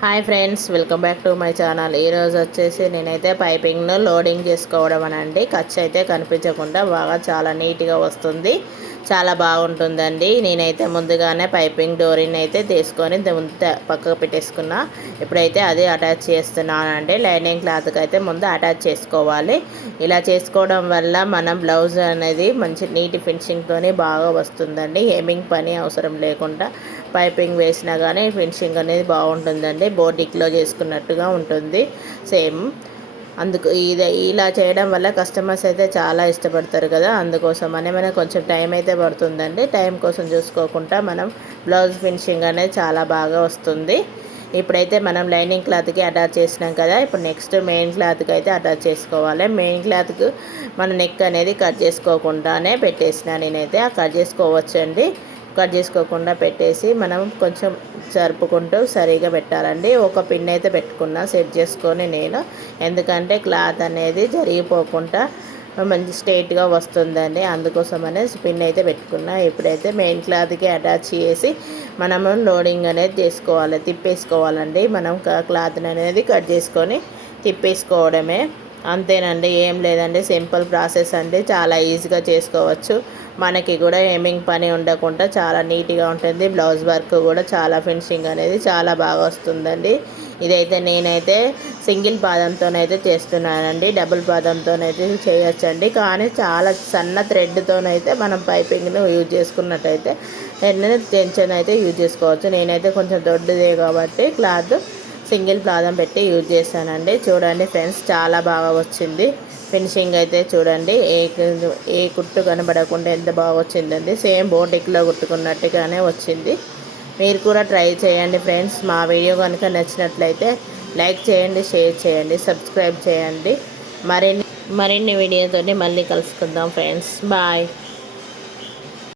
Hi friends welcome back to my channel. ఈరోజు వచ్చేసి నేనైతే పైపింగ్ను లోడింగ్ చేసుకోవడం అనండి. ఖర్చు అయితే కనిపించకుండా బాగా చాలా నీట్గా వస్తుంది. చాలా బాగుంటుందండి. నేనైతే ముందుగానే పైపింగ్ డోరీని అయితే తీసుకొని ముందు పక్కకు పెట్టేసుకున్నా. ఇప్పుడైతే అది అటాచ్ చేస్తున్నానండి. లైనింగ్ క్లాత్కి అయితే ముందు అటాచ్ చేసుకోవాలి. ఇలా చేసుకోవడం వల్ల మనం బ్లౌజ్ అనేది మంచి నీటి ఫినిషింగ్తోనే బాగా వస్తుందండి. హెమింగ్ పని అవసరం లేకుండా పైపింగ్ వేసినా కానీ ఫినిషింగ్ అనేది బాగుంటుందండి. బోటిక్లో చేసుకున్నట్టుగా ఉంటుంది. సేమ్ అందుకు ఇది ఇలా చేయడం వల్ల కస్టమర్స్ అయితే చాలా ఇష్టపడతారు కదా. అందుకోసం అని మనకు కొంచెం టైం అయితే పడుతుందండి. టైం కోసం చూసుకోకుండా మనం బ్లౌజ్ ఫినిషింగ్ అనేది చాలా బాగా వస్తుంది. ఇప్పుడైతే మనం లైనింగ్ క్లాత్కి అటాచ్ చేసినాం కదా. ఇప్పుడు నెక్స్ట్ మెయిన్ క్లాత్కి అయితే అటాచ్ చేసుకోవాలి. మెయిన్ క్లాత్కి మన నెక్ అనేది కట్ చేసుకోకుండానే పెట్టేసిన నేనైతే కట్ చేసుకోవచ్చండి. కట్ చేసుకోకుండా పెట్టేసి మనం కొంచెం జరుపుకుంటూ సరిగా పెట్టాలండి. ఒక పిన్ అయితే పెట్టుకున్నా సెట్ చేసుకొని నేను. ఎందుకంటే క్లాత్ అనేది జరిగిపోకుండా మంచి స్ట్రైట్గా వస్తుందండి. అందుకోసం అనేసి పిన్ అయితే పెట్టుకున్నా. ఇప్పుడైతే మెయిన్ క్లాత్కి అటాచ్ చేసి మనము లోడింగ్ అనేది చేసుకోవాలి తిప్పేసుకోవాలండి. మనం క్లాత్ అనేది కట్ చేసుకొని తిప్పేసుకోవడమే. అంతేనండి ఏం లేదండి. సింపుల్ ప్రాసెస్ అండి. చాలా ఈజీగా చేసుకోవచ్చు. మనకి కూడా ఏమింగ్ పని ఉండకుండా చాలా నీట్గా ఉంటుంది. బ్లౌజ్ వర్క్ కూడా చాలా ఫినిషింగ్ అనేది చాలా బాగా వస్తుందండి. ఇదైతే నేనైతే సింగిల్ పాదంతోనైతే చేస్తున్నానండి. డబుల్ పాదంతోనైతే చేయొచ్చండి. కానీ చాలా సన్న థ్రెడ్తోనైతే మనం పైపింగ్ను యూజ్ చేసుకున్నట్టయితే టెన్షన్ అయితే యూజ్ చేసుకోవచ్చు. నేనైతే కొంచెం దొడ్డుదే కాబట్టి క్లాత్ సింగిల్ ప్లాజం పెట్టి యూజ్ చేశానండి. చూడండి ఫ్రెండ్స్ చాలా బాగా వచ్చింది. ఫినిషింగ్ అయితే చూడండి ఏ ఏ కుట్టు కనబడకుండా ఎంత బాగా వచ్చిందండి. సేమ్ బోటిక్లో కుట్టుకున్నట్టుగానే వచ్చింది. మీరు కూడా ట్రై చేయండి ఫ్రెండ్స్. మా వీడియో కనుక నచ్చినట్లయితే లైక్ చేయండి షేర్ చేయండి సబ్స్క్రైబ్ చేయండి. మరిన్ని మరిన్ని వీడియోతో మళ్ళీ కలుసుకుందాం ఫ్రెండ్స్. బాయ్.